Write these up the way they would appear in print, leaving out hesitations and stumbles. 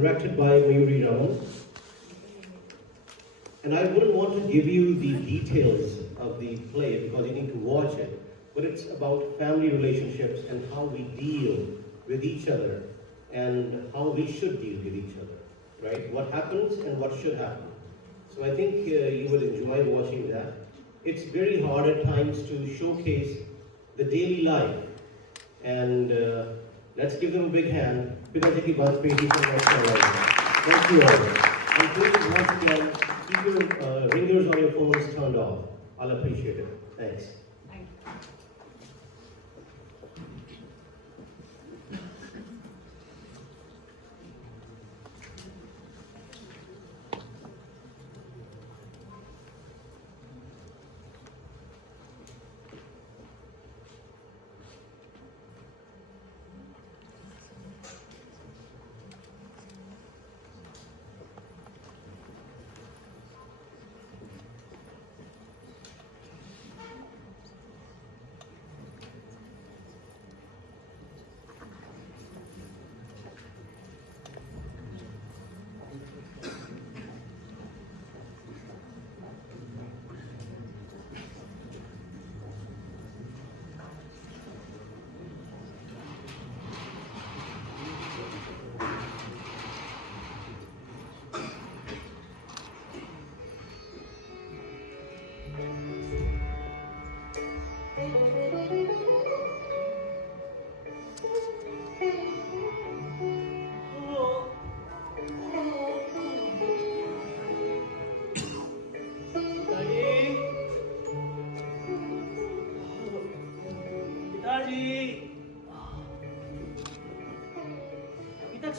directed by Mayuri Raman. And I wouldn't want to give you the details of the play because you need to watch it. But it's about family relationships and how we deal with each other and how we should deal with each other, right? What happens and what should happen. So I think you will enjoy watching that. It's very hard at times to showcase the daily life. And let's give them a big hand. Piताजी की बात पे ही Thank you all. And please once again, keep your ringers on your phones turned off. I'll appreciate it. Thanks. Thank you.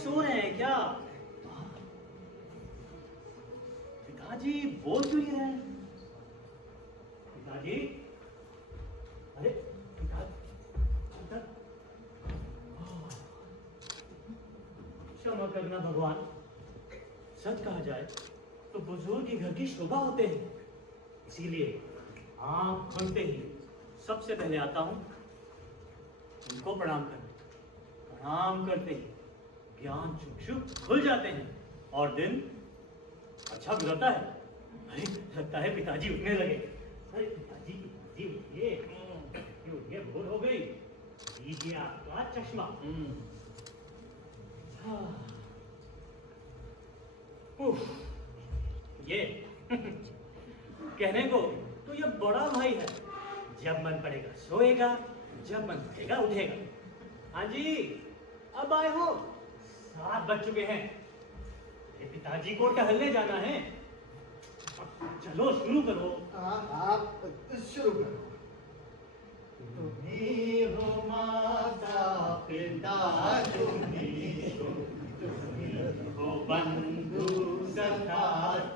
सो रहे हैं क्या? पिताजी बोल क्यों नहीं रहे हैं? पिताजी, अरे क्षमा करना भगवान, सच कहा जाए तो बुजुर्ग ही घर की शोभा होते हैं, इसीलिए आँख खुलते ही सबसे पहले आता हूँ उनको प्रणाम करने। प्रणाम करते ही ज्ञान चक्षु खुल जाते हैं और दिन अच्छा गुजरता है। अरे लगता है पिताजी उठने लगे। अरे पिताजी उठिए, भोर हो गई। लीजिए आपका चश्मा। ये कहने को तो ये बड़ा भाई है, जब मन पड़ेगा सोएगा, जब मन पड़ेगा उठेगा। हाँ जी, अब आए हो? 7 बज चुके हैं। पिताजी को टहलने जाना है। चलो शुरू करो। आप शुरू करो। तुम्ही हो माता पिता, तुम्ही हो बंधु सखा,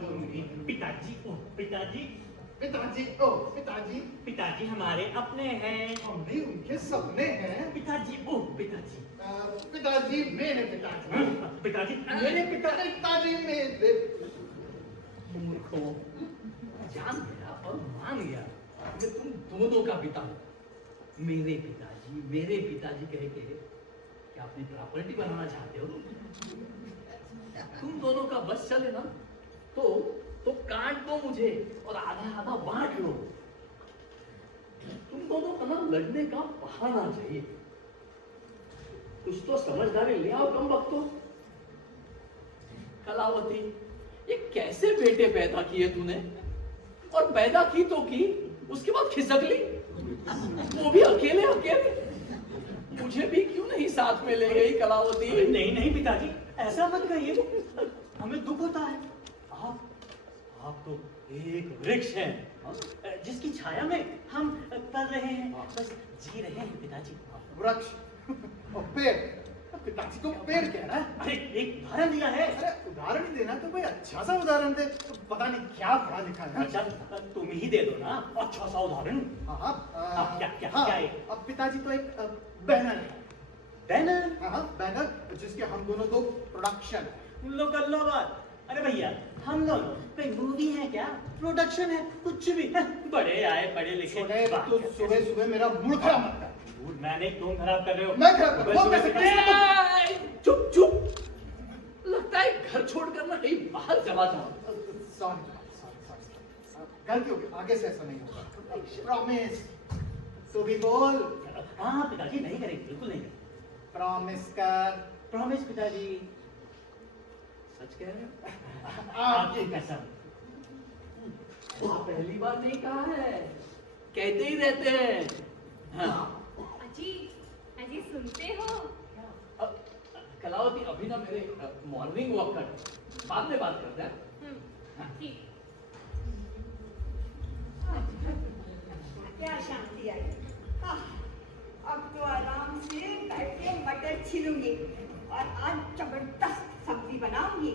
तुम्ही। पिताजी, ओ पिताजी, पिताजी, ओ पिताजी। पिताजी हमारे अपने हैं। हम भी उनके सपने हैं। पिताजी, ओ पिताजी। पिताजी मेरे पिताजी। पिताजी मेरे पिताजी मेरे। मूर्खों, जान गया और मान गया कि तुम दोनों का पिता हो। मेरे पिताजी कह के क्या अपनी प्रॉपर्टी बनाना चाहते हो? तुम दोनों का बस चले ना तो काट दो मुझे और आधा आधा बांट लो। तुम दोनों का ना लड़ने का बहाना चाहिए। कुछ तो समझदारी ले आओ कम वक्तों। कलावती, ये कैसे बेटे पैदा किए तूने? और पैदा की तो की, उसके बाद खिसक ली, वो भी अकेले। मुझे भी क्यों नहीं साथ में ले गई कलावती? नहीं पिताजी, ऐसा मत कहिए, हमें दुख होता है। आप तो एक वृक्ष हैं जिसकी छाया में हम पल रहे हैं, बस जी रहे हैं पिताजी। वृक्ष और पेड़। पिताजी को पेड़ कहना है? अरे एक उदाहरण दिया है। अरे उदाहरण देना तो कोई अच्छा सा उदाहरण दे। पता नहीं क्या पढ़ा लिखा है। अच्छा तुम ही दे दो ना अच्छा सा उदाहरण। हाँ, क्या है? अब पिताजी तो एक बैनर है। बैनर? हाँ, बैनर जिसके हम दोनों तो प्रोडक्शन है। लो कर लो बात। अरे भैया, हम दोनों कोई मूवी है क्या? प्रोडक्शन है? कुछ भी। बड़े आए पढ़े लिखे। तो सुबह मेरा मूड खराब मत कर। मैं नहीं, तुम खराब कर रहे हो। मैं खराब कर रहा हूँ। चुप। लगता है घर छोड़कर ना कहीं बाहर चला जाऊं। सॉरी, गलती हो गई, आगे से ऐसा नहीं होगा, प्रॉमिस। तू भी बोल, हाँ पिताजी, नहीं करेंगे, बिल्कुल नहीं करेंगे। प्रॉमिस कर। प्रॉमिस पिताजी। सच कह रहे हो? आपकी कसम। पहली बार नहीं कहा है, कहते ही रहते हैं। हाँ। अजी, अजी सुनते हो? कलावती, अभी ना मेरे मॉर्निंग वॉक कर, बाद में बात करते हैं। ठीक। क्या शांति आई। अब तो आराम से बैठ के मटर छीलूंगी और आज जबरदस्त सब्जी बनाऊंगी।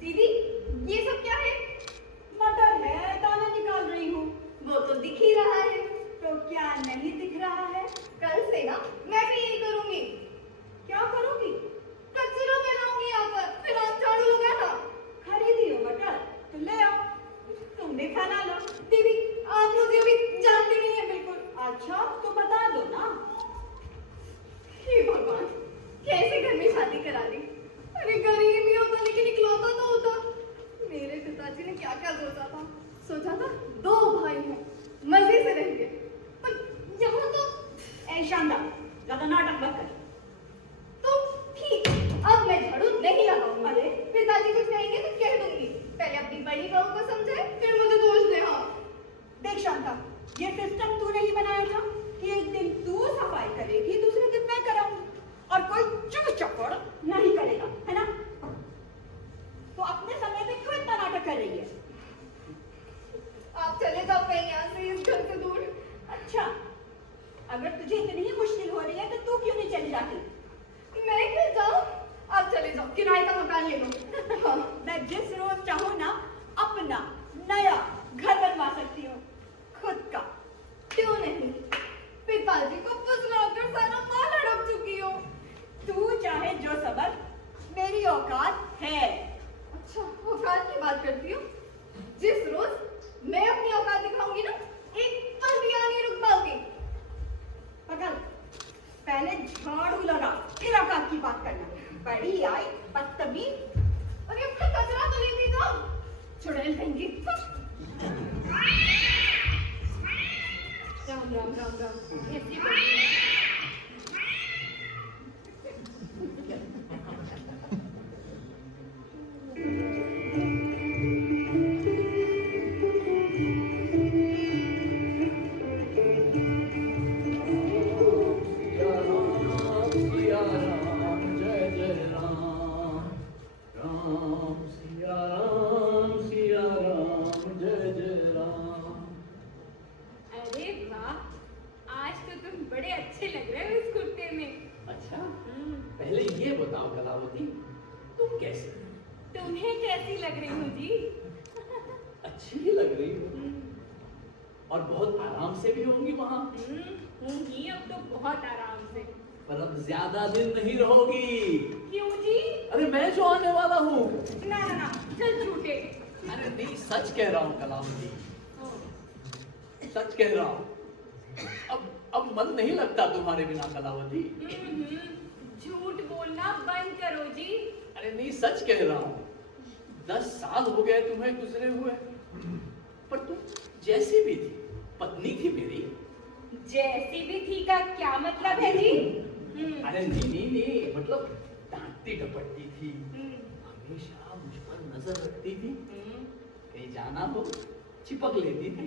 दीदी, ये सब क्या है? मटर है, दाना निकाल रही हूँ। वो तो दिख ही रहा है। तो क्या नहीं दिख रहा है? कल से ना मैं भी यही करूंगी। क्या करोगी? कचरा फैलाऊंगी यहाँ पर, फिर आप झाड़ू लगाना। खरीदी हो मटर तो ले आओ, तुम भी फैला लो। दीदी, आप मुझे अभी जानती नहीं है बिल्कुल। अच्छा तो बता दो ना। हे भगवान, कैसे घर में शादी करा दी। अरे गरीब ही होता लेकिन इकलौता तो होता। मेरे पिताजी ने क्या क्या सोचा था 2 भाई हैं, मजे से रहेंगे, पर यहाँ तो। ए शानदार, ज्यादा नाटक मत कर। तो ठीक, अब मैं झाड़ू नहीं लगाऊंगी। अरे पिताजी कुछ कहेंगे तो कह दूंगी। पहले अपनी बड़ी बहू को समझाए, फिर मुझे दोष दे। हाँ, देख शांता, ये सिस्टम तूने ही बनाया था कि एक दिन तू सफाई करेगी, दूसरे दिन मैं कराऊंगी और कोई चुप चपड़ नहीं करेगा, है ना? तो अपने समय पे क्यों इतना नाटक कर रही है? आप चले जाओ कहीं यहाँ से, इस घर से दूर। अच्छा, अगर तुझे इतनी ही मुश्किल हो रही है तो तू क्यों नहीं चली जाती? मैं क्यों जाऊँ? आप चले जाओ, किराए का मकान ले लो। हाँ। मैं जिस रोज चाहूँ ना अपना नया घर बनवा सकती हूँ, खुद का। क्यों नहीं? पिताजी को फुसलाकर सारा माल हड़प चुकी हो। तू चाहे जो समझ, मेरी औकात है। अच्छा, औकात की बात करती हो? जिस रोज मैं अपनी औकात दिखाऊंगी ना, एक पल भी यहाँ नहीं रुक पाओगी। पकड़, पहले झाड़ू लगा, फिर औकात की बात करना। बड़ी आई बदतमीज। और ये अपना कचरा तो लेती जाओ, चुड़ैल कहेंगी। राम राम राम राम, ऐसी बड़ी और बहुत आराम से भी होंगी वहाँ। होंगी अब तो बहुत आराम से। पर अब ज्यादा दिन नहीं रहोगी। क्यों जी? अरे मैं जो आने वाला हूँ। ना ना ना, चल झूठे। अरे नहीं, सच कह रहा हूँ कलावती, सच कह रहा हूँ। अब मन नहीं लगता तुम्हारे बिना कलावती। झूठ बोलना बंद करो जी। अरे नहीं, सच कह रहा हूँ। 10 साल हो गए तुम्हें गुजरे हुए, पर तुम जैसी भी थी, पत्नी थी मेरी। जैसी भी थी का क्या मतलब है जी? अरे नहीं, मतलब डांटती डपटती थी, हमेशा मुझ पर नजर रखती थी, कहीं जाना हो चिपक लेती थी,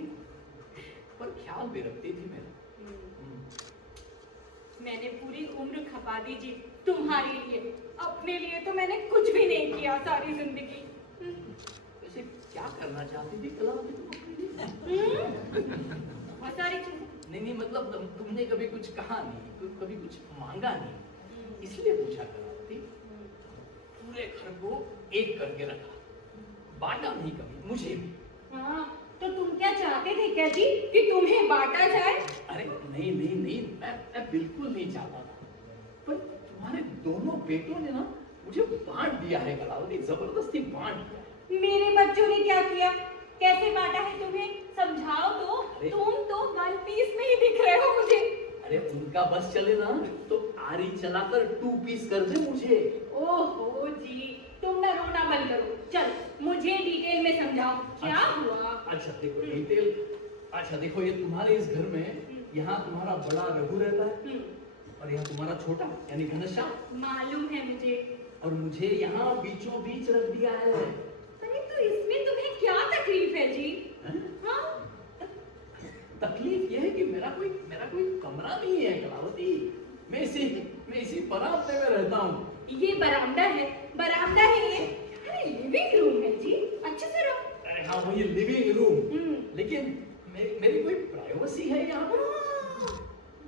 पर ख्याल भी रखती थी मेरा। मैंने पूरी उम्र खपा दी जी तुम्हारे लिए, अपने लिए तो मैंने कुछ भी नहीं किया सारी जिंदगी। वैसे क्या करना चाहती थी कलावती तुम अपने लिए? बहुत सारी चीजें। नहीं, मतलब तुमने कभी कुछ कहा नहीं, कभी कुछ मांगा नहीं, इसलिए पूछा कलावती। पूरे घर को एक करके रखा, बांटा नहीं कभी, मुझे भी। हाँ, तो तुम क्या चाहते थे क्या जी कि तुम्हें बांटा जाए? अरे नहीं, मैं बिल्कुल नहीं चाहता था, पर तुम्हारे दोनों बेटों ने ना मुझे बांट दिया है कलावती, जबरदस्ती बांट दिया है। मेरे बच्चों ने क्या किया? कैसे बांटा है तुम्हें? समझाओ तो। तुम तो वन पीस में ही दिख रहे हो मुझे। अरे उनका बस चले ना तो आरी चलाकर 2 पीस कर दे मुझे। ओहो जी, तुम ना रोना बंद करो। चल मुझे डिटेल में समझाओ क्या हुआ। अच्छा देखो डिटेल। अच्छा देखो, ये तुम्हारे इस घर में यहाँ तुम्हारा बड़ा रघु रहता है और यहाँ तुम्हारा छोटा यानी घनश्याम। मालूम है मुझे। और मुझे यहाँ बीचों बीच रख दिया है। अरे तो इसमें तुम्हें क्या तकलीफ है जी? हाँ? तकलीफ यह है कि मेरा कोई कमरा नहीं है कलावती। मैं इसी बरामदे में रहता हूँ। ये बरामदा है ये। अरे लिविंग रूम है जी, अच्छे से रहो। अरे हाँ वही लिविंग रूम, लेकिन मेरी कोई प्राइवेसी है यहाँ पर।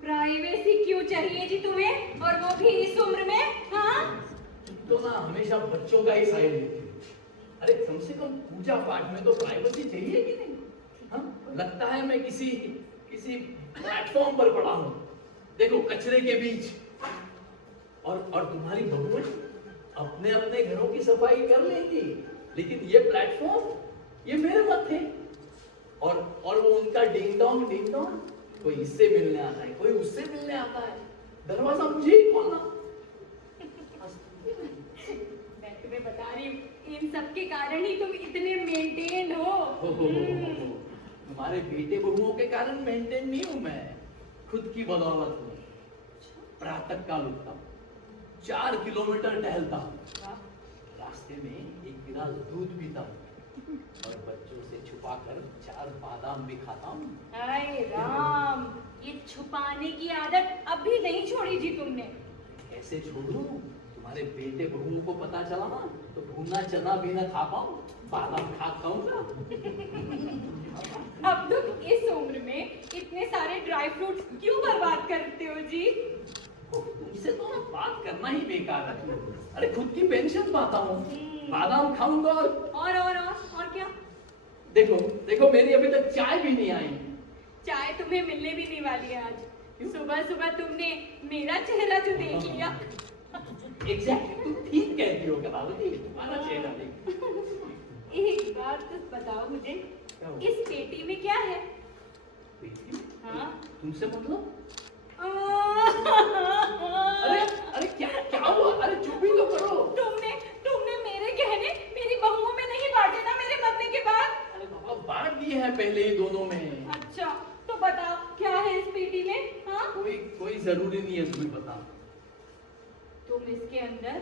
प्राइवेसी क्यों चाहिए जी तुम्हें, और वो भी इस उम्र में? हाँ? तो ना हमेशा बच्चों का ही साइड लेती हूँ। अरे कम से कम पूजा पाठ में तो प्राइवेसी चाहिए कि नहीं? हाँ? लगता है मैं किसी प्लेटफॉर्म पर पड़ा हूँ। देखो कचरे के बीच। और तुम्हारी बहुएं अपने अपने घरों की सफाई कर लेंगी, लेकिन ये प्लेटफॉर्म ये मेरे मत थे। और वो उनका डिंग डोंग कोई इससे मिलने आता है, कोई उससे मिलने आता है। दरवाजा मुझे ही खोलना। मैं तुम्हें बता रही हूँ, इन सब के कारण ही तुम इतने मेंटेन हो। तुम्हारे बेटे बहुओं के कारण मेंटेन नहीं हूं मैं, खुद की बदौलत हूँ। प्रातः काल उठता हूँ, 4 किलोमीटर टहलता हूँ, रास्ते में एक गिलास दूध पीता हूँ और बच्चों से छुपाकर 4 बादाम भी खाता हूँ। हाय राम, ये छुपाने की आदत अभी नहीं छोड़ी जी तुमने। कैसे छोड़ूं? तुम्हारे बेटे बहुओं को पता चला ना तो भूना चना भी न खा पाऊं, बादाम खा खाऊंगा। अब तुम इस उम्र में इतने सारे ड्राई फ्रूट्स क्यों बर्बाद करते हो जी? तुमसे तो ना बात करना ही बेकार है। अरे खुद की पेंशन पाता हूँ, बादाम खाऊंगा और क्या? देखो मेरी अभी तक चाय भी नहीं आई। चाय तुम्हें मिलने भी नहीं वाली है आज। सुबह सुबह तुमने मेरा चेहरा जो देख लिया। एग्जैक्टली, तुम ठीक कहती हो कलावती, तुम्हारा चेहरा देख। एक बात तो बताओ मुझे, इस पेटी में क्या है? पेटी में? हाँ? तुमसे मतलब? अरे क्या हुआ? अरे चुप भी तो करो। तुमने मेरे गहने मेरी बहुओं में नहीं बांटे ना मेरे मरने के बाद? अरे बाबा बांट दिए हैं पहले ही दोनों में। अच्छा तो बताओ क्या है इस पेटी में? हाँ? कोई जरूरी नहीं है तुम्हें पता। तुम इसके अंदर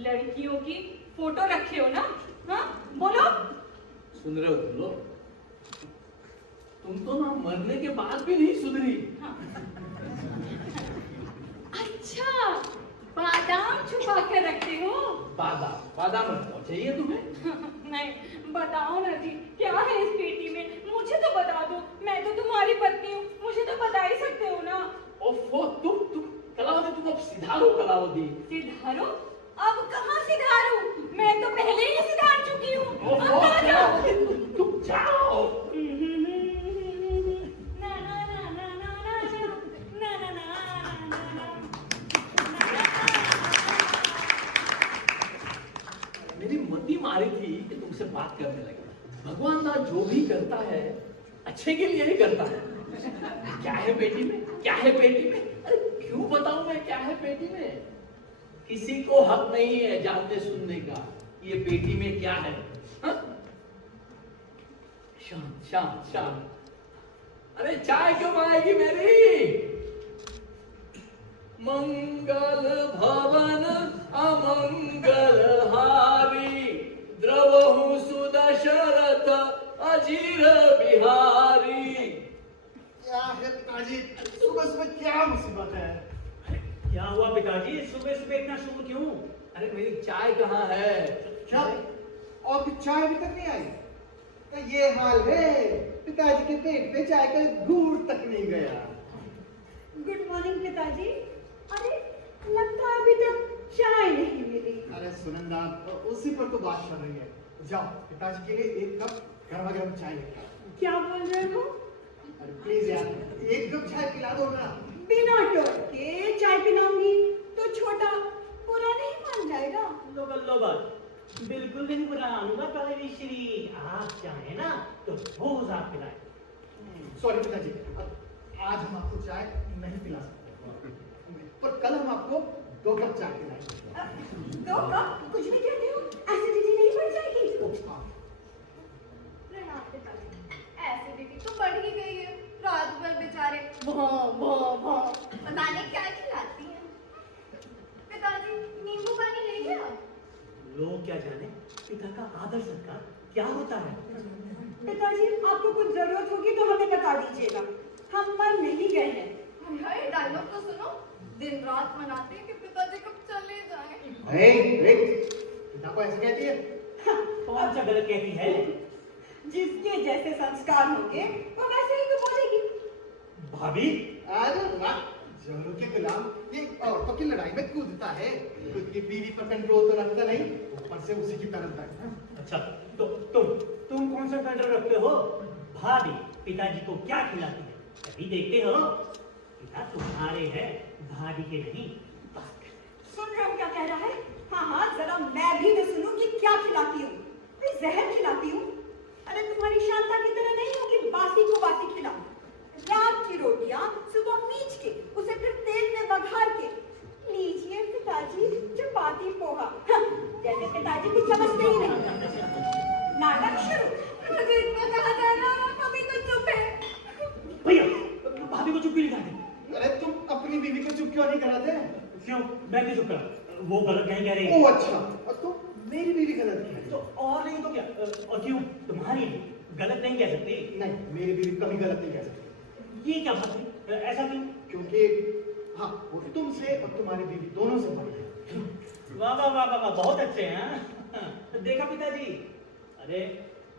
लड़कियों की फोटो रखे हो ना? हाँ बोलो। सुन रहे हो तुम लोग? तुम तो ना मरने के बाद भी नहीं सुधरी। हाँ। अच्छा, बादाम छुपा कर रखते हो? बादाम रखो, चाहिए तुम्हें? नहीं, बताओ ना जी, क्या है इस पेटी में? मुझे तो बता दो, मैं तो तुम्हारी पत्नी हूँ, मुझे तो बता ही सकते हो ना। ओफो, तुम कलावती, तुम अब सिधारो कलावती। सिधारो? अब कहाँ सिधारू? मैं तो पहले ही सिधार चुकी हूँ। अब ओफो कहाँ जाऊँ? कलावती, तुम जाओ। ना ना ना ना ना ना ना ना ना। मेरी मती मारी थी कि तुमसे बात करने लगे। भगवान ना जो भी करता है अच्छे के लिए ही करता है। क्या है पेटी में? क्या है पेटी में? अरे क्यों बताऊं मैं क्या है पेटी में? किसी को हक नहीं है जानते सुनने का ये पेटी में क्या है। हाँ? शांत। अरे चाय क्यों आएगी मेरी? मंगल भवन अमंगल हारी, द्रवहु सुदशरथ अजीर बिहारी। क्या है पिताजी, सुबह सुबह क्या मुसीबत है? क्या हुआ पिताजी, सुबह सुबह इतना शुभ क्यों? अरे मेरी चाय कहाँ है? चाय? और फिर चाय अभी तक नहीं आई? तो ये हाल है, पिताजी के पेट पे चाय का घूंट तक नहीं गया। गुड मॉर्निंग पिताजी। अरे लगता है अभी तक चाय नहीं मिली। अरे सुनंदा, उसी पर तो बात चल रही है। जाओ पिताजी के लिए 1 कप गर्मा गर्म चाय लेके आओ। क्या बोल रहे हो? अरे प्लीज यार, 1 कप चाय पिला दो ना। बिना टोर के चाय पिलाऊंगी तो छोटा पूरा नहीं मान जाएगा। लो बस, बिल्कुल नहीं बुलाऊंगा पहले श्री। आप चाहे ना तो रोज आप पिलाए। सॉरी पिताजी, आज हम आपको चाय नहीं पिला सकता। पर कल हम आपको 2 कप चाय पिलाएंगे। तो कब कुछ भी कहते हो, एसिडिटी नहीं बढ़ जाएगी? हाँ। प्रणाम पिताजी। एसिडिटी तो बढ़ ही गई है। रात भर बेचारे भौं पता नहीं क्या खिलाती हैं। पिताजी नींबू पानी ले गया? लोग क्या जाने पिता का आदर सत्कार क्या होता है। पिताजी आपको कुछ जरूरत होगी तो हमें बता दीजिएगा, हम मर नहीं गए हैं। हाय डायलॉग तो सुनो। दिन रात मनाते हैं कि पिताजी कब चले जाएं। पिता को ऐसे कहती है? कौन सा गलत कहती है? जिसके जैसे संस्कार होंगे वो वैसे ही तो बोलेगी। भाभी अरे वाह, जोरों के गुलाम ये औरतों की लड़ाई में कूदता है। खुद की बीवी पर कंट्रोल तो रखता नहीं, ऊपर से उसी की तरफ है। अच्छा तो तुम कौन सा कंट्रोल रखते हो? भाभी पिताजी को क्या खिलाती है कभी देखते हो? पिता तुम्हारे हैं, भाभी के नहीं। सुन रहे हो क्या कह रहा है? हाँ जरा मैं भी तो सुनूं कि क्या खिलाती हूँ। कोई जहर खिलाती हूँ? अरे तुम्हारी शांता की तरह नहीं हो कि बासी को बासी खिलाऊं। रात की रोटियां सुबह मीच के उसे फिर तेल में बघार के लीजिए पिताजी चपाती पोहा। जैसे पिताजी कुछ समझते ही नहीं। नाटक शुरू। मुझे इतना कहा जा रहा है, अभी तो चुप है। भैया भाभी को चुप क्यों नहीं कराते? अरे तुम अपनी बीवी को चुप क्यों नहीं कराते? क्यों मैं क्यों चुप करा? वो गलत नहीं कह रही। ओ अच्छा, और तुम मेरी बीवी गलत कह रही तो हो। और नहीं तो क्या? और क्यों तुम्हारी गलत नहीं कह सकते? नहीं, मेरी बीवी कभी गलत नहीं कह सकती। ये क्या बात है? ऐसा क्यों? क्योंकि हाँ, वो तुमसे और तुम्हारी बीवी दोनों से बड़ी है। वाह वाह वाह वाह वाह, बहुत अच्छे हैं। देखा पिताजी, अरे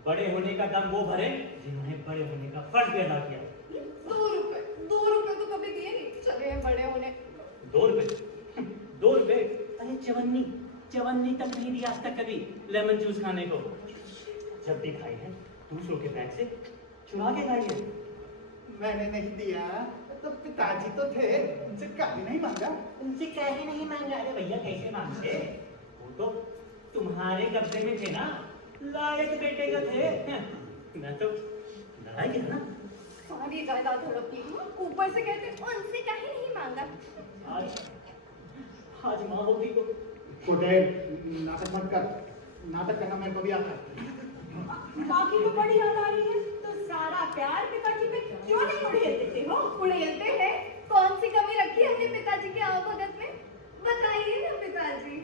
बड़े होने का दम वो भरे जिन्होंने बड़े होने का फर्ज भी अदा किया। 2 रुपए तो कभी दिए नहीं। चले हैं बड़े होने। 2 रुपए 2 रुपए? अरे चवन्नी तक नहीं दी आज तक कभी लेमन जूस खाने को। जब भी खाई है दूसरों के बैग से चुरा के खाई है। मैंने नहीं दिया तो पिताजी तो थे, उनसे कभी नहीं मांगा। उनसे कहे नहीं मांगा? अरे भैया कैसे मांगते? वो तो तुम्हारे कब्जे में थे ना, लायक बेटे का थे। मैं तो लड़ाई किया ना। सारी जायदाद हड़पती हूँ, ऊपर से कहते उनसे कहीं नहीं मांगा। आज माँ होगी को छोटे नाटक मत कर, नाटक करना मेरे को भी आता है। बाकी तो बड़ी याद आ रही है, तो सारा प्यार पिताजी पे क्यों नहीं उड़ेल देते हो? उड़ेलते हैं। कौन सी कमी रखी है हमने पिताजी के आवभगत में? बताइए ना पिताजी।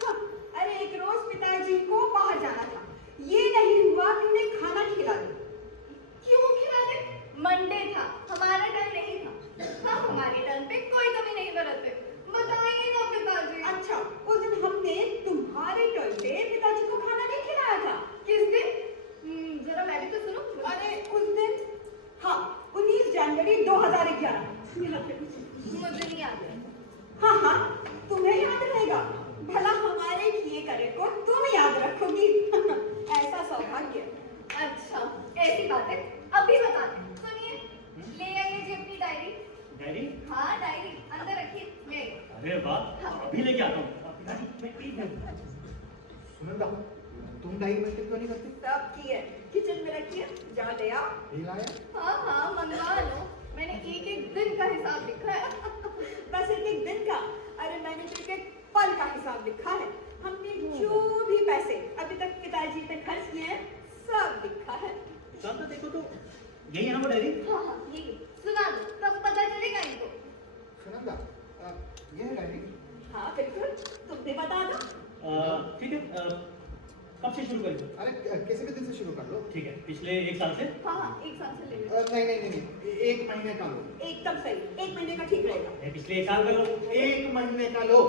हाँ, अरे एक रोज पिताजी को बाहर जाना था, ये नहीं हुआ कि उन्हें खाना खिला दो। क्यों खिलाते? मंडे था, हमारा टर्न नहीं था। हम हमारे टर्न पे कोई कमी नहीं बरतते। बताइए ना पिताजी। अच्छा, उस दिन हमने तुम्हारे टर्न पे पिताजी को खाना नहीं खिलाया था। किस दिन? जरा मैं भी तो सुनो। अरे उस दिन, हाँ 19 जनवरी 2011। मुझे नहीं याद है। हाँ तुम्हें याद रहेगा, भला हमारे किए करे को तुम याद रखोगी। ऐसा सौभाग्य। अच्छा ऐसी बात है, अभी बता दें। सुनिए, ले आइए जी अपनी डायरी। डायरी? हाँ डायरी अंदर रखिए। ले आइए। अरे वाह, अभी लेके आता हूँ। पिताजी मैं एक मिनट। सुनंदा, तुम डायरी में क्यों नहीं करती? सब की है, किचन में रखिए, जा ले आओ। नहीं लाया? हाँ मंगवा लो। मैंने एक दिन का हिसाब लिखा है। बस एक दिन का? अरे मैंने तो एक पल का हिसाब लिखा है। हमने जो भी पैसे अभी तक पिताजी पे खर्च किए हैं सब लिखा है। शांता देखो तो यही है ना वो डायरी? हाँ ये सुना दो, तब पता चलेगा इनको। सुनंदा, ये है डायरी? हाँ बिल्कुल, तुमने बता दो। ठीक है, कब से शुरू करें? अरे किसी भी दिन से शुरू कर लो। ठीक है, पिछले 1 साल से? हाँ 1 साल से ले लो। नहीं, 1 महीने का लो। एकदम सही, 1 महीने का ठीक रहेगा। पिछले 1 साल का लो। 1 महीने का लो।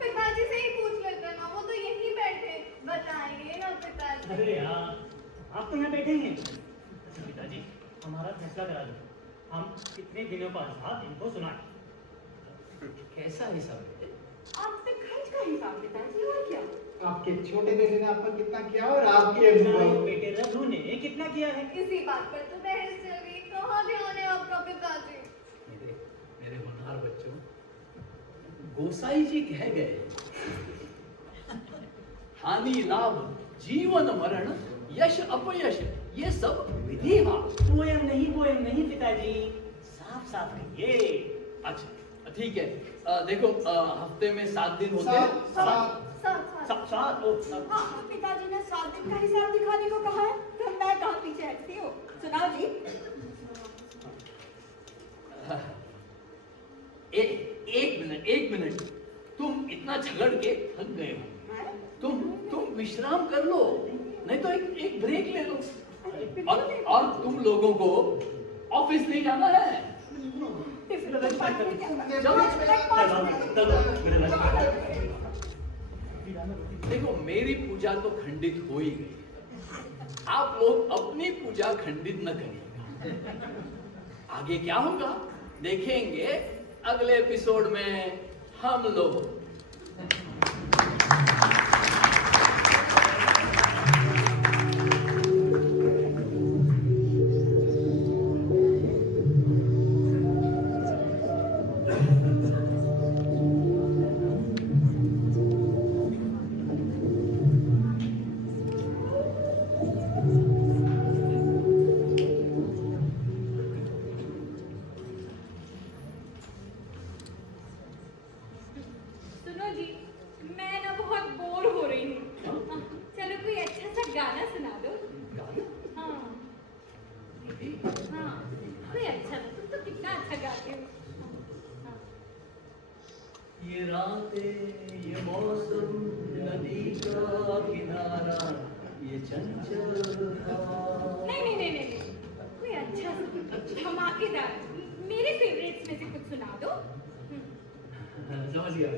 पिताजी से ही पूछ लेते ना, वो तो यहीं बैठे। बताइए ना पिताजी। अरे यार आप तो यहाँ बैठे ही हैं। अच्छा पिताजी, हमारा फैसला करा दो। हम कितने दिनों का हिसाब इनको सुनाएं। कैसा हिसाब है? आपसे खर्च का हिसाब पिताजी, और क्या? आपके छोटे बेटे ने आप पर कितना किया और आपके बेटे रघु ने कितना किया है? इसी बात पर तो बहस चल रही। कहाँ ध्यान है आपका पिताजी? मेरे होनहार बच्चों, गोसाई जी कह गए, हानि लाभ जीवन मरण यश अपयश ये सब विधि है। पोयम नहीं पिताजी, साफ साफ साफ कहिए। अच्छा ठीक है, देखो हफ्ते में 7 दिन होते हैं। साथ साथ हाँ, पिताजी ने 7 दिन का हिसाब दिखाने को कहा है, तो मैं कहाँ पीछे हटती हूँ। सुनाओ जी। एक मिनट, तुम इतना झगड़ के थक गए हो, हैं? तुम विश्राम कर लो, नहीं तो एक ब्रेक ले लो। अरे, बिल्कुल नहीं। और तुम लोगों को ऑफिस नहीं जाना है। टिफिन में पानी क्या? चलो, चलो। देखो मेरी पूजा तो खंडित हो ही गई, आप लोग अपनी पूजा खंडित न करिएगा। आगे क्या होगा देखेंगे अगले एपिसोड में हम लोग। सुनो जी, मैं ना बहुत बोर हो रही हूँ। चलो कोई अच्छा सा गाना सुना दो। हाँ हाँ, कोई अच्छा सा, तुम तो कितना अच्छा गाते हो। हाँ। ये रातें, ये मौसम, नदी का किनारा, ये चंचल हवा। नहीं, कोई अच्छा सा धमाकेदार, मेरे फेवरेट्स में से कुछ सुना दो। समझ गया।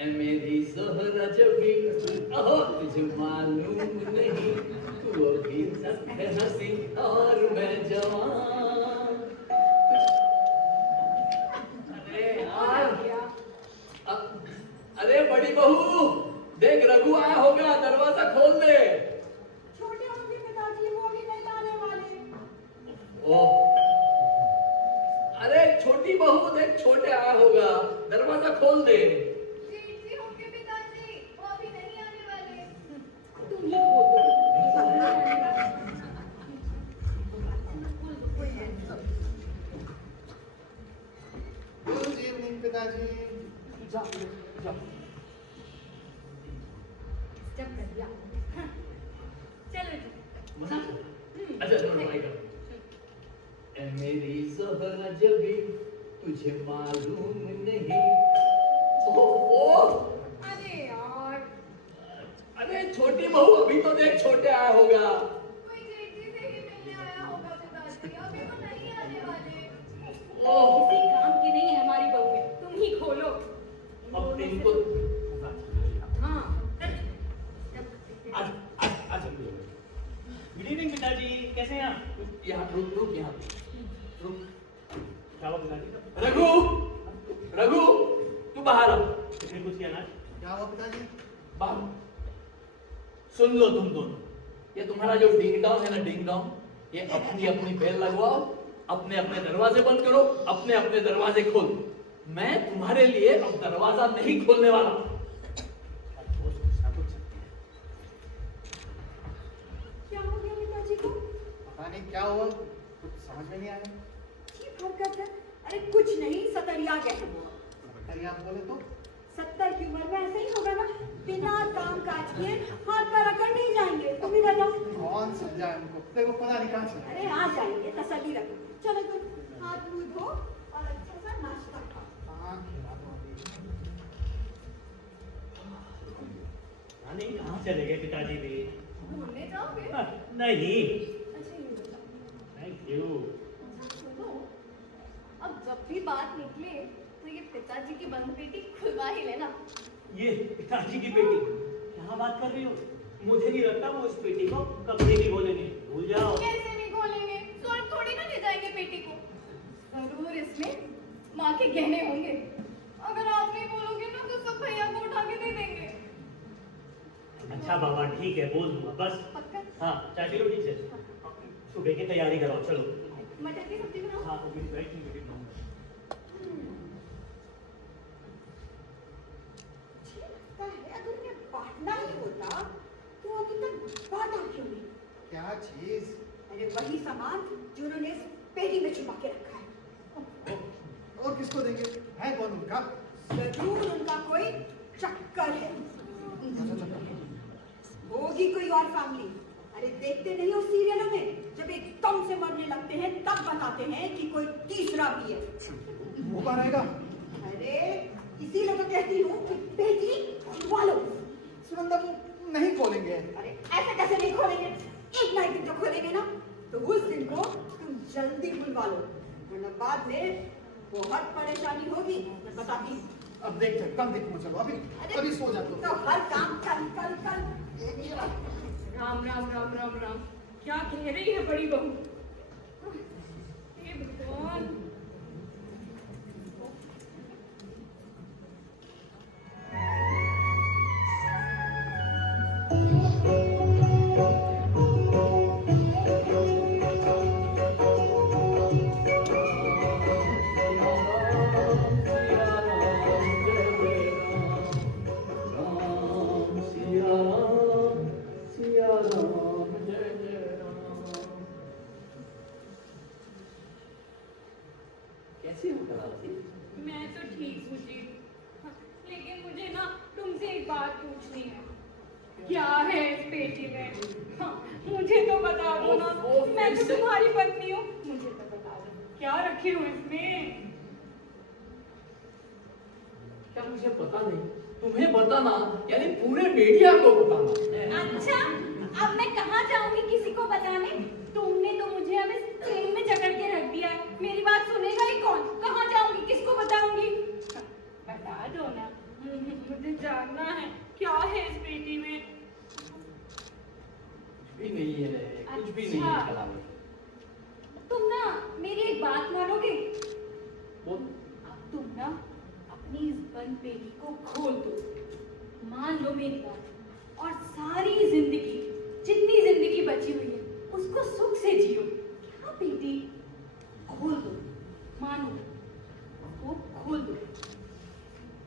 ए मेरी ज़ोहरा जबी, अहो तुझे मालूम नहीं, तू अभी तक है हंसी और मैं जवान। अरे यार, अरे बड़ी बहू, देख रघु आया होगा, दरवाजा खोल दे। छोटे होंगे पिताजी, वो भी नहीं आने वाले। ओह, अरे छोटी बहू देख, छोटे आया होगा, दरवाजा खोल दे। जी होंगे पिताजी, वो अभी नहीं आने वाले। तुम ही बोलो। गुड इवनिंग पिताजी। जब कर दिया। हाँ, चलो जी। अच्छा चलो ट्राई कर। ए मेरी ज़ोहरा जबी, तुझे मालूम नहीं। ओह, अरे यार, अरे छोटी बहू, अभी तो देख छोटे आया होगा। कोई जेठी से ही मिलने आया होगा पिताजी, अभी वो नहीं आने वाले। ओह, किसी काम की नहीं है हमारी बहू है, तुम ही खोलो। अब इनको हाँ। गुड इवनिंग पिताजी, कैसे हैं आप? यहाँ रुक यहाँ रुक। क्या हुआ पिताजी? रघु, तू बाहर आ। फिर कुछ किया ना? क्या हुआ पिताजी? बाहर सुन लो तुम दोनों, ये तुम्हारा जो डिंग डोंग है ना, डिंग डोंग, ये अपनी अपनी बेल लगवाओ, अपने अपने दरवाजे बंद करो, अपने अपने दरवाजे खोलो। मैं तुम्हारे लिए अब दरवाजा नहीं खोलने वाला। क्या हो गया पिताजी को? पता नहीं क्या हुआ, कुछ समझ में नहीं आया। ठीक हरकत है। अरे कुछ नहीं, सतरिया गए हैं वो। अरे आप बोले तो 70 की उम्र में ऐसे ही होगा ना, बिना काम काज किए हाथ पैर रगड़ नहीं जाएंगे। तुम ही बताओ। कौन समझाए उनको, देखो पता नहीं कहाँ से। अरे आ जाएंगे, तसल्ली रखो। चलो तुम हाथ मुंह धो और अच्छा सा नाश्ता खाओ। कहाँ खेला तो अभी। नहीं, कहाँ चले गए पिताजी भी? घूमने जाओगे? नहीं, अच्छा ये बताओ। Thank you. सुनो, अब जब भी बात निकले तो ये पिताजी की बंद पेटी खुलवा ही लेना। ये पिताजी की बेटी, क्या बात कर रही हो? मुझे नहीं लगता वो इस पेटी को कभी नहीं खोलेंगे, भूल जाओ। कैसे नहीं खोलेंगे? स्वर्ग थोड़ी ना ले जाएंगे पेटी को। जरूर इसमें माँ के गहने होंगे। अगर आप नहीं बोलोगे ना तो सब भैया को उठा के दे देंगे। अच्छा बाबा ठीक है, बोल दूंगा बस। पक्का? हाँ, चाय पी लो ठीक से। सुबह की तैयारी कराओ, चलो। मटर की सब्जी बनाओ। हाँ, अभी राइट नहीं बनाऊंगा। लगता है अगर मैं बांटना ही होता तो अभी तक बांटा क्यों नहीं? क्या चीज? अरे वही सामान जो उन्होंने इस पेटी में छुपा के रखा है। और किसको देंगे? है कौन उनका? जरूर उनका कोई चक्कर है, होगी कोई और फैमिली। अरे देखते नहीं हो सीरियलों में जब एकदम से मरने लगते हैं तब बताते हैं कि कोई तीसरा भी है। वो कहाँ रहेगा? अरे इसीलिए तो कहती हूँ कि बेटी वालो। सुनंदा वो नहीं खोलेंगे। अरे ऐसे कैसे नहीं खोलेंगे? एक ना एक दिन तो खोलेंगे ना, तो उस दिन को तुम जल्दी बुलवा लो, वरना बाद में बहुत परेशानी होगी। मैं बताती हूँ। अब देखते कल देखो, चलो अभी सो जा तो हर काम कल ये राम राम राम राम राम, क्या कह रही है बड़ी बहू? हे भगवान। कैसे हो करावती? मैं तो ठीक हूँ जी, लेकिन मुझे ना तुमसे एक बात पूछनी है। क्या है इस पेटी में? हाँ, मुझे तो बता दो ना, मैं तो तुम्हारी पत्नी हूँ, मुझे तो बता दो क्या रखे हो इसमें? क्या मुझे पता नहीं? तुम्हें बताना यानी पूरे मीडिया को बताना। अच्छा, अब मैं कहाँ जाऊंगी किसी को बताने? तुमने तो मुझे अब इस ट्रेन में जकड़ के रख दिया है, मेरी बात सुनेगा ही कौन? कहाँ जाऊंगी, किसको बताऊंगी? बता दो ना, मुझे जानना है क्या है इस पेटी में। कुछ भी नहीं है, कुछ भी नहीं है कलावती। तुम ना मेरी एक बात मानोगे? बोल। अब तुम ना अपनी इस बंद पेटी को खोल दो, मान लो मेरी बात, और सारी जिंदगी, जितनी जिंदगी बची हुई है, उसको सुख से जियो। क्या बेटी? खोल दो, मानो, वो खोल दो।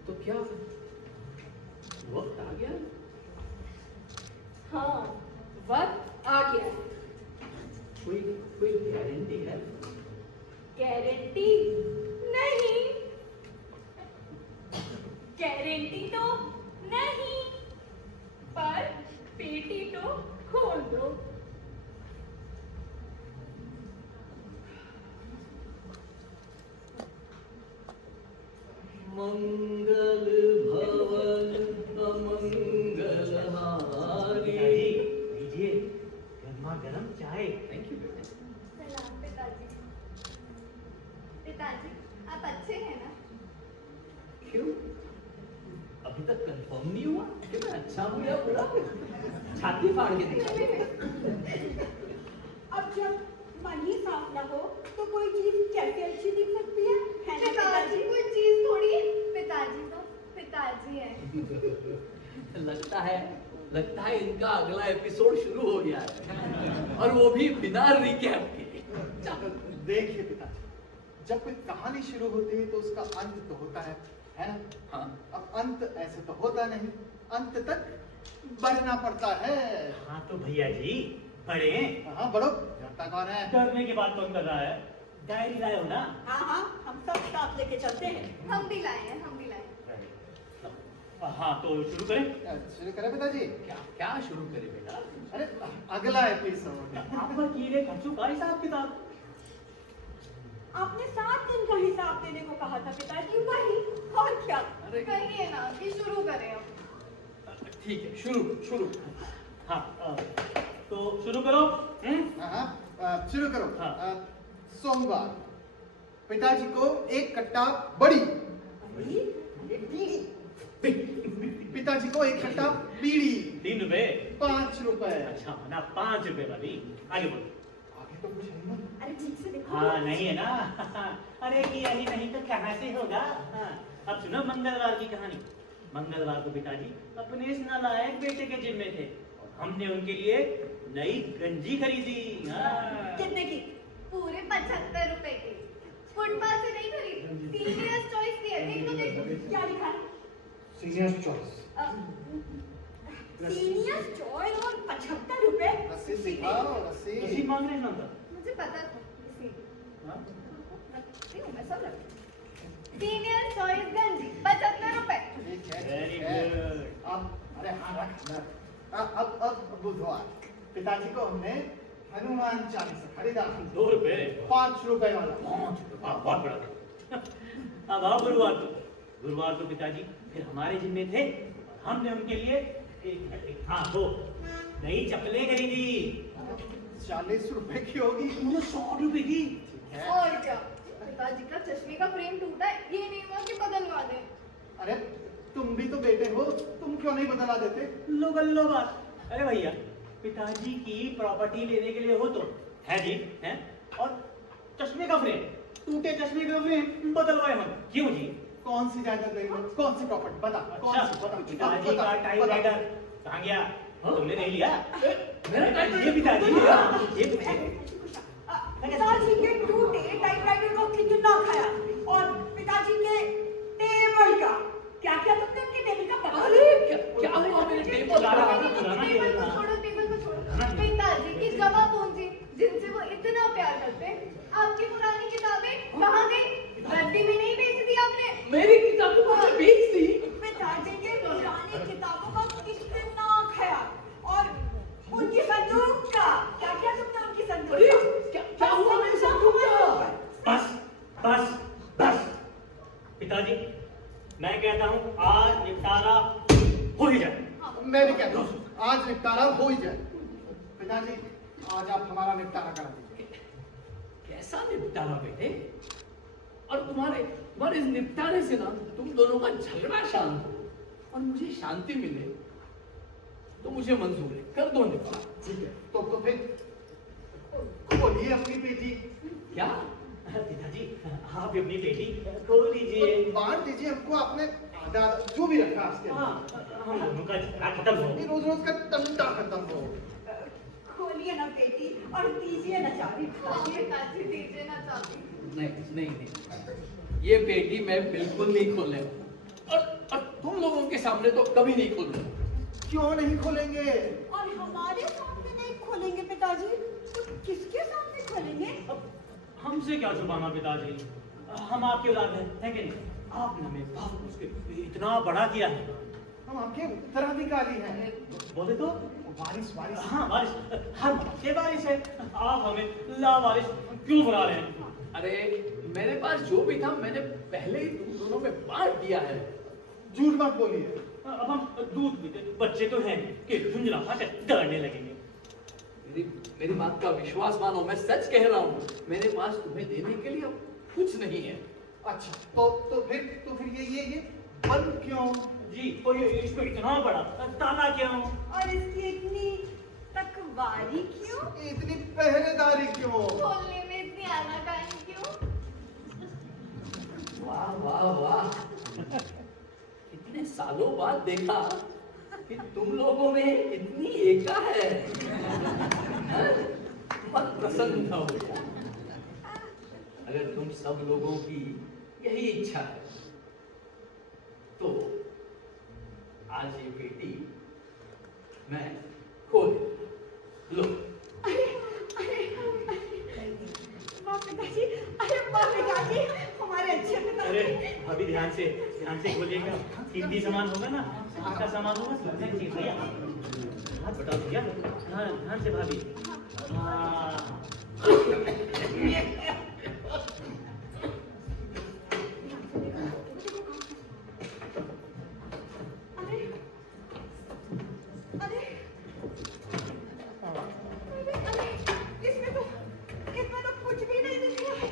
तो क्या वक्त आ गया? हाँ, वक्त आ गया। कोई कोई गारंटी है? गारंटी नहीं, गारंटी तो नहीं, पर पेटी तो खोल दो। मंगल भवन अमंगल हारी। लीजिए गर्मा गर्म चाय। थैंक यू बेटे। सलाम पिताजी। पिताजी, आप अच्छे हैं ना? क्यों? अभी तक कंफर्म नहीं हुआ कि मैं अच्छा हूँ या बुरा? छाती फाड़ के दिखा दो। अब जब मन ही साफ ना हो तो कोई चीज कैसे अच्छी दिख सकती है ना पिताजी कोई चीज थोड़ी, पिताजी तो पिताजी है। लगता है इनका अगला एपिसोड शुरू हो गया है, और वो भी बिना रिकैप के। चलो देखिए पिताजी, जब कोई कहानी शुरू होती है तो उसका अंत तो होता है ना? हाँ। अब अंत ऐसे तो होता नहीं, अंत तक बढ़ना पड़ता है। हाँ तो भैया जी पढ़े। हाँ बढ़ो, डरता कौन है? डरने की बात कौन कर रहा है? डायरी लाए हो ना? हाँ हाँ, हम सब साथ लेके चलते हैं। हम भी लाए हैं, हम भी लाए। हाँ तो शुरू करें। शुरू करें पिताजी? क्या क्या शुरू करे बेटा? अरे अगला एपिसोड। आप वकील खर्चों का हिसाब किताब। आपने 7 दिन का हिसाब देने को कहा था पिताजी, वही और क्या? अरे कहिए ना कि शुरू करें अब। ठीक है, शुरू शुरू। हाँ तो शुरू करो। हाँ शुरू करो। हाँ। सोमवार पिताजी को एक कट्टा बड़ी, अरे बीड़ी। पिताजी को एक कट्टा बीड़ी, 3 रुपए। 5 रुपए। अच्छा ना 5 रुपए वाली। आगे बोलो। आगे तो कुछ नहीं है। अरे ठीक से देखो। हाँ नहीं है ना। अरे किया ही नहीं तो कहाँ से होगा। हाँ अब सुनो मंगलवार की कहानी। मंगलवार को पिताजी अपने इस नालायक बेटे के जिम्मे थे और हमने उनके लिए नई गंजी खरीदी। हाँ। कितने की? पूरे 75 रुपए की। फुटपाथ से नहीं खरीदी, सीनियर्स चॉइस थी। देख लो देख लो। क्या लिखा है? Senior choice. सीनियर चॉइस और 75 रुपए। रस्सी दिखाओ, रस्सी। रसीद मांग रहे हैं नंदा। मुझे पता था इसी। हाँ? रखती हूँ मैं, सब रखती हूँ। सीनियर चॉइस गंजी 75 रुपए। ठीक है, Very ठीक है। good. अरे हाँ रख रख। अब बुधवार पिताजी को हमने हनुमान चालीसा खरीदा 2 रुपए 5 रुपए वाला। हाँ, बहुत बड़ा था। अब आओ गुरुवार तो पिताजी फिर हमारे जिम्मे थे। हमने उनके लिए हाँ वो नई चप्पलें खरीदी 40 रुपए की होगी। पूरे 100 रुपए की। है। और क्या, पिताजी का चश्मे का फ्रेम टूटा है, ये नहीं हुआ कि बदलवा दें। अरे तुम भी तो बेटे हो, तुम क्यों नहीं बदला देते? लो गल्लो बात। अरे भैया पिताजी की प्रॉपर्टी लेने के लिए हो तो है जी है, और चश्मे का फ्रेम, टूटे चश्मे का फ्रेम बदलवाए हम क्यों जी? कौन सी जायदाद ले लो? कौन सी प्रॉपर्टी बता? कौन सी? बता पिताजी का टाइपराइटर कहाँ गया? तुमने नहीं लिया? मेरा टाइपराइटर ये पिताजी ये पिताजी के टूटे टाइपराइटर को कितना खाया, और पिताजी के टेबल का क्या किया तुमने? उनके टेबल का पता? अरे क्या हुआ मेरे टेबल पुराना टेबल को छोड़ो, टेबल को छोड़ो। पिताजी की जमा पूंजी जिनसे वो इतना प्यार करते हैं, आपकी पुरानी किताबें कहाँ गई? रद्दी में नहीं बेच दी आपने? मेरी किताब तो मुझे बेच दी। पिताजी के पुरानी किताबों का कितना खाया, और उनकी संदूक का क्या किया तुमने? उनकी संदूक अरे का क्या हुआ मेरी संदूक का? बस बस बस पिताजी मैं कहता हूँ आज निपटारा हो ही जाए। मैं भी कहता हूँ आज निपटारा हो ही जाए। पिताजी आज आप हमारा निपटारा करा दीजिए। कैसा निपटारा बेटे? और तुम्हारे इस निपटारे से ना तुम दोनों का झगड़ा शांत हो और मुझे शांति मिले तो मुझे मंजूर है, कर दो निपटारा। ठीक है, तो फिर खोलिए अपनी पेटी। क्या? पिताजी आप भी अपनी पेटी खोल दीजिए। बांट दीजिए हमको, आपने आधा जो भी रखा उसके हाँ, हम दोनों का झगड़ा खत्म हो। रोज रोज का टंटा खत्म हो। खोलिए ना पेटी और दीजिए ना चाबी। हाँ, पिताजी दीजिए ना चाबी। नहीं, ये पेटी मैं बिल्कुल नहीं खोलने वाला। और तुम लोगों के सामने तो कभी नहीं खोलूंगा। क्यों नहीं खोलेंगे? और हमारे सामने नहीं खोलेंगे पिताजी, तो किसके सामने खोलेंगे? अब हमसे क्या छुपाना पिताजी, हम आपके औलाद हैं कि नहीं? आपने हमें बहुत मुश्किल इतना बड़ा किया है। हम आपके उत्तराधिकारी हैं। बोले तो वारिस वारिस। हाँ बारिश, हर के बारिश है। आप हमें लावारिश क्यों बुला रहे हैं? अरे मेरे पास जो भी था मैंने पहले ही तुम दोनों में बांट दिया है। झूठ मत बोलिए। अब हम दूध पीते बच्चे तो हैं कि झुंझुला खाकर दौड़ने लगेंगे। मेरी बात का विश्वास मानो, मैं सच कह रहा हूँ। मेरे पास तुम्हें देने के लिए अब कुछ नहीं है। अच्छा तो फिर ये बंद क्यों? जी और ये इसको इतना बड़ा ताला क्यों? और इसकी इतनी तकवारी क्यों? इतनी पहरेदारी क्यों? खोलने में इतनी आनाकानी क्यों? वाह वाह वाह, इतने सालों बाद देखा कि तुम लोगों में इतनी एका है। बहुत प्रसन्न हो गया। अगर तुम सब लोगों की यही इच्छा है तो आज ये पेटी मैं खोल लो। वाह पिताजी, अरे वाह पिताजी, हमारे अच्छे अरे पिताजी। अभी ध्यान से खोलिएगा। कीमती सामान होगा ना, आपका सामान होगा, सुंदर चीज भैया। हाथ बटा भैया, ध्यान से भाभी। हाँ। अरे अरे अरे इसमें तो कुछ भी नहीं दिख रहा है।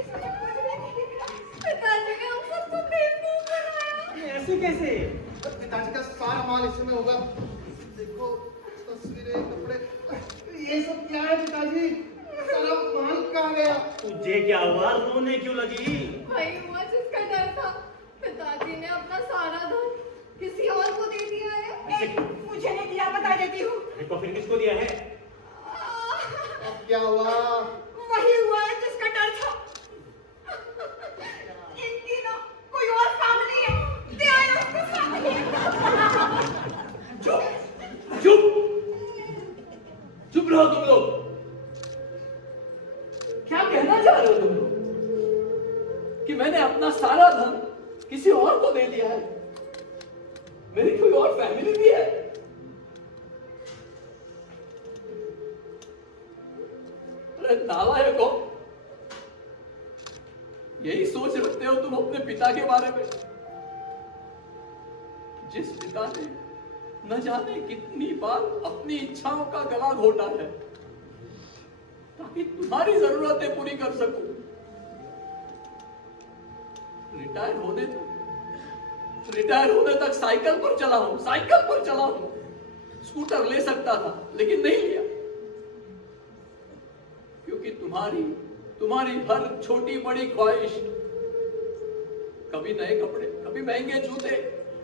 इसमें तो कुछ भी नहीं दिख रहा है। पिताजी ने हम सबको बेवकूफ बनाया। ऐसे कैसे? पिताजी का सारा माल इसमें होगा। देखो तस्वीरें, कपड़े, ये सब क्या है पिताजी? सारा माल कहाँ गया? तुझे क्या हुआ? रोने क्यों लगी? वही हुआ जिसका डर था। पिताजी ने अपना सारा धन किसी और को दे दिया है। ए, मुझे नहीं दिया, बता देती हूँ। देखो फिर किसको दिया है? अब क्या हुआ? वही हुआ है जिसका डर था। इनकी ना कोई और फैमिली है। दे आए उसको फैमिली। चुप चुप चुप रहो तुम लोग। क्या कहना चाह रहे हो तुम लोग? कि मैंने अपना सारा धन दे दिया है? मेरी कोई और फैमिली भी है? अरे नालायक हो, यही सोच रखते हो तुम अपने पिता के बारे में, जिस पिता ने न जाने कितनी बार अपनी इच्छाओं का गला घोटा है ताकि तुम्हारी जरूरतें पूरी कर सकूं। रिटायर होने तक साइकिल पर चला हूं। स्कूटर ले सकता था लेकिन नहीं लिया, क्योंकि तुम्हारी हर छोटी बड़ी ख्वाहिश, कभी नए कपड़े, कभी महंगे जूते,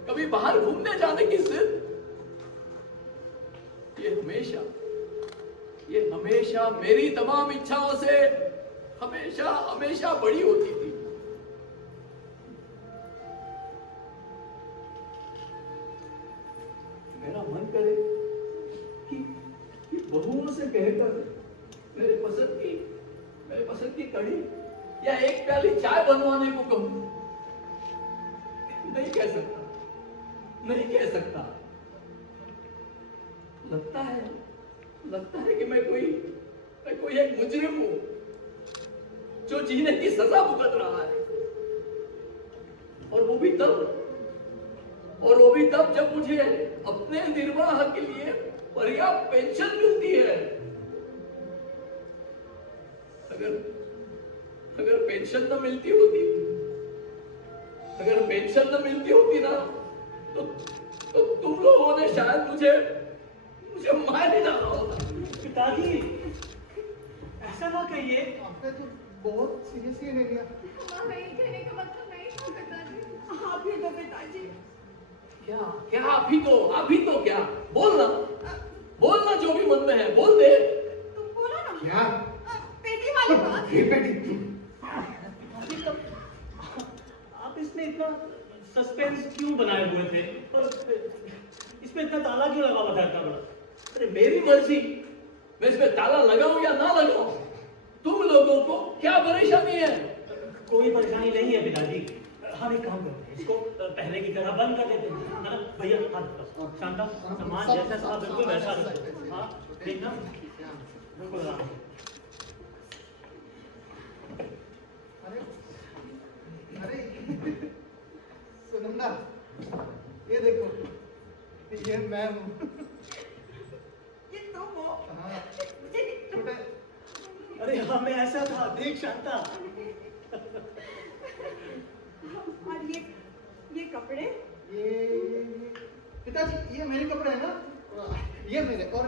कभी बाहर घूमने जाने की जिद, ये हमेशा मेरी तमाम इच्छाओं से हमेशा बड़ी होती थी। मेरा मन करे कि बहुओं से कहकर मेरे पसंद की कढ़ी या एक प्याली चाय बनवाने को कहूं, नहीं कह सकता। लगता है कि मैं कोई एक मुजरिम हूं जो जीने की सजा भुगत रहा है, और वो भी तब जब मुझे अपने निर्वाह के लिए पर्याप्त पेंशन मिलती है। अगर पेंशन न मिलती होती ना तो तुम लोगों ने शायद मुझे मार ही डाला होता। पिताजी, ऐसा ना कहिए। आपने तो बहुत सीरियसली ले लिया। नहीं कहने का मतलब नहीं था पिताजी। आप ही तो पिताजी। क्या अभी तो क्या? बोलना जो भी मन में है बोल दे। तुम बोलो ना। क्या? पेटी वाली बात। ये बेटी, आप इसमें इतना सस्पेंस क्यों बनाए हुए थे, और इसमें इतना ताला क्यों लगा हुआ था इतना बड़ा? अरे मेरी मर्जी, मैं इसमें ताला लगाऊं या ना लगाऊं, तुम लोगों को क्या परेशानी है? कोई परेशानी नहीं है पिताजी। हम एक काम करते हैं, इसको पहले की तरह बंद कर देते हैं, है ना? भैया हाथ रखो। शांता, सामान जैसा था बिल्कुल वैसा रखो। हाँ, ठीक ना? बिल्कुल आराम से। अरे सुनंदा, ये देखो, ये मैं हूँ। ये तुम हो। हाँ, छोटे। अरे हमें ऐसा था, देख शांता। और ये कपड़े? ये पिताजी, ये मेरे कपड़े हैं ना? ये मेरे, और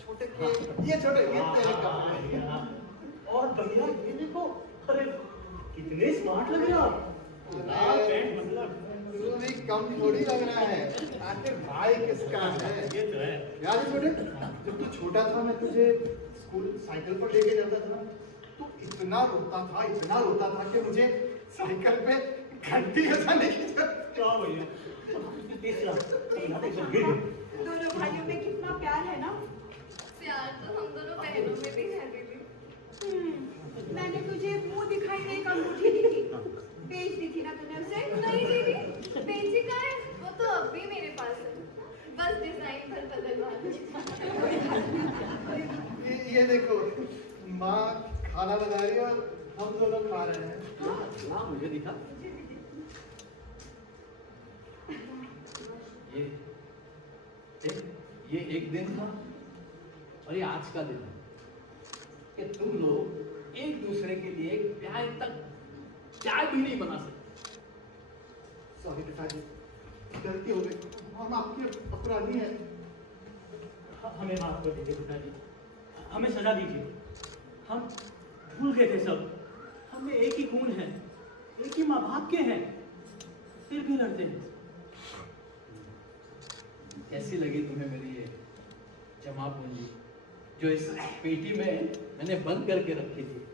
छोटे के, ये तेरे कपड़े। और भैया ये देखो, अरे कितने स्मार्ट लग रहे हो आप। लाल पैंट, मतलब तू भी कम थोड़ी लग रहा है। आखिर भाई किसका है? ये तो है। याद है छोटे, जब तू छोटा था मैं तुझे स्कूल साइकिल पर लेके जाता था, तू इतना रोता था कि मुझे साइकिल पे घंटी बजाने की जरूरत। क्या भैया, दोनों भाइयों में कितना प्यार है ना? प्यार तो हम दोनों बहनों में भी है दीदी। मैंने तुझे मुंह दिखाई नहीं का अंगूठी दी थी, बेच दी थी ना तूने उसे? नहीं दीदी, बेची का है, वो तो अब भी मेरे पास है, बस डिजाइन पर बदलवाना। ये देखो, माँ खाना बना रही है और हम दोनों खा रहे हैं। हाँ, मुझे दिखा। ये एक दिन था और ये आज का दिन है कि तुम लोग एक दूसरे के लिए प्यार तक चाय भी नहीं बना सकते। सॉरी पिताजी, गलती हो गई, हम आपके अपराधी हैं। हमें माफ कर दीजिए पिताजी, हमें सजा दीजिए। हम भूल गए थे सब, हमें एक ही खून है, एक ही माँ बाप के हैं, फिर भी लड़ते हैं। कैसी लगी तुम्हें मेरी ये जमा पूंजी जो इस पेटी में मैंने बंद करके रखी थी?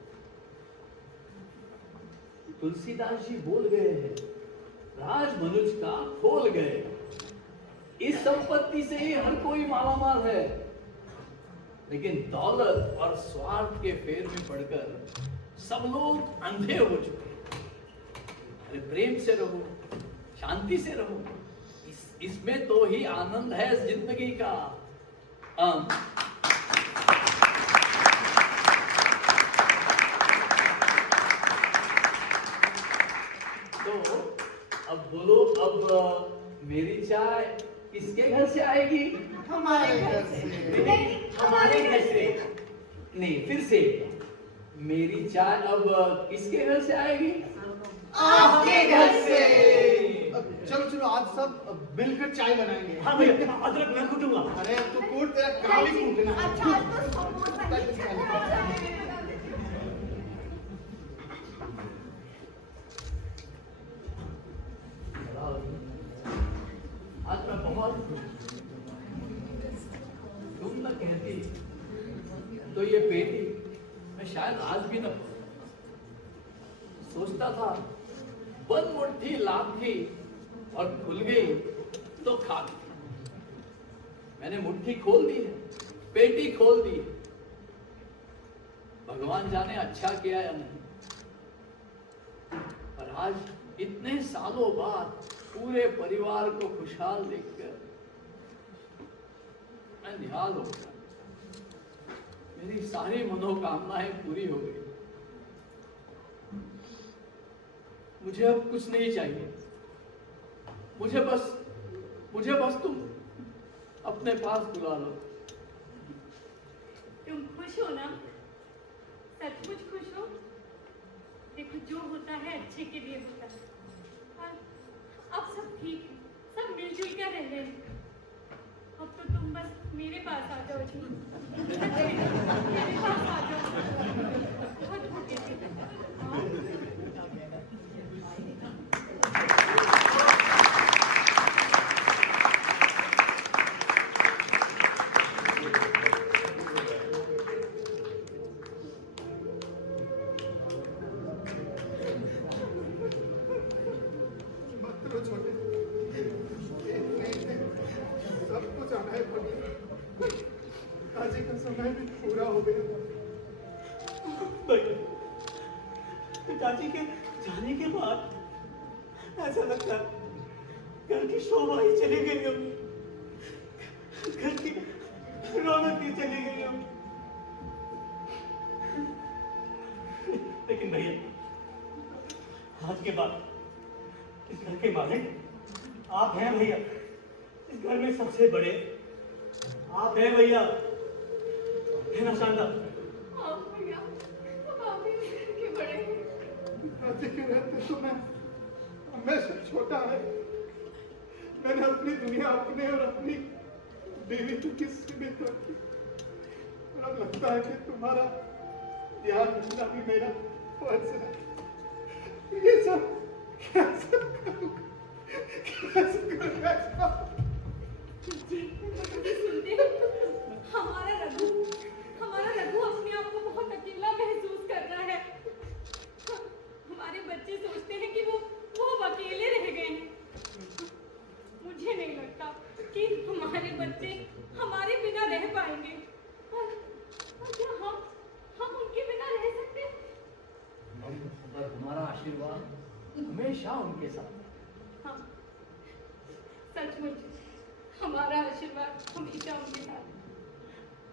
तुलसीदास जी बोल गए हैं, राज मनुज का खोल गए। इस संपत्ति से ही हर कोई मालामाल है, लेकिन दौलत और स्वार्थ के फेर में पड़कर सब लोग अंधे हो चुके हैं। अरे प्रेम से रहो, शांति से रहो। इसमें तो ही आनंद है जिंदगी का। तो अब बोलो, अब मेरी चाय किसके घर से आएगी? हमारे घर से। नहीं, हमारे घर से नहीं, फिर से मेरी चाय अब किसके घर से आएगी? आपके घर से। चलो चलो आज सब मिलकर चाय बनाएंगे। हाँ भैया, अदरक मैं कूटूंगा। अरे अब तो कूट, तेरा काम ही कूटना है। अच्छा तो समोसा ही खाना। आज मैं बहुत तुम न कहती तो ये पेटी मैं शायद आज भी न सोचता था। बंद मुट्ठी लाभ थी और खुल गई तो खा गई। मैंने मुट्ठी खोल दी है, पेटी खोल दी है। भगवान जाने अच्छा किया या नहीं, पर आज इतने सालों बाद पूरे परिवार को खुशहाल देखकर मैं निहाल हो गया। मेरी सारी मनोकामनाएं पूरी हो गई। मुझे अब कुछ नहीं चाहिए। मुझे बस तुम अपने पास बुला लो। तुम खुश हो ना? सचमुच खुश हो? देखो जो होता है अच्छे के लिए होता है। और अब सब ठीक है, सब मिलजुल कर रह रहे हैं। अब तो तुम बस मेरे पास आ जाओ जी। सच में, मेरे पास आ जाओ। बहुत हो गए थे। मत करो छोटे, सब कुछ आना है पड़ी। काजी का समय भी पूरा हो गया। भैया, पिताजी के जाने के बाद ऐसा लगता है घर की शोभा ही चली गई अब, घर की रौनक ही चली गई अब। लेकिन भैया, आज के बाद इस घर के मालिक आप हैं भैया। इस घर में सबसे बड़े आप हैं भैया, है ना शानदार? हाँ भैया, अब आप ही घर के बड़े हैं। काजी के रहते तो मैं हमेशा छोटा है। मैंने अपनी दुनिया अपने और अपनी बीवी की सीमित रखी। और अब लगता है कि तुम्हारा ध्यान रखना भी मेरा फर्ज है। ये सब कैसे करूंगा? जी, सुनते हो? हमारा रघु अपने आप को बहुत अकेला महसूस कर रहा है। हमारे बच्चे सोचते हैं कि वो अब अकेले रह गए हैं। मुझे नहीं लगता कि हमारे बच्चे हमारे बिना रह पाएंगे। और क्या हम उनके बिना रह सकते हैं? पर हमारा आशीर्वाद हमेशा उनके साथ। हाँ, सचमुच हमारा आशीर्वाद हमेशा उनके साथ।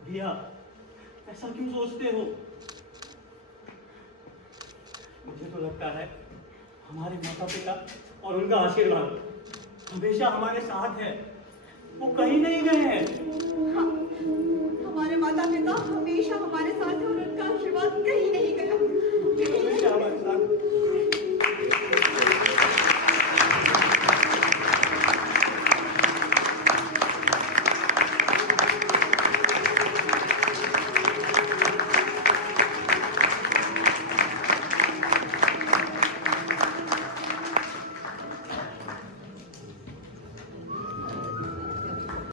भैया, ऐसा क्यों सोचते हो? मुझे तो लगता है हमारे माता पिता और उनका आशीर्वाद हमेशा हमारे साथ है, वो कहीं नहीं गए हैं। हाँ, हमारे माता पिता हमेशा हमारे साथ हैं और उनका आशीर्वाद कहीं नहीं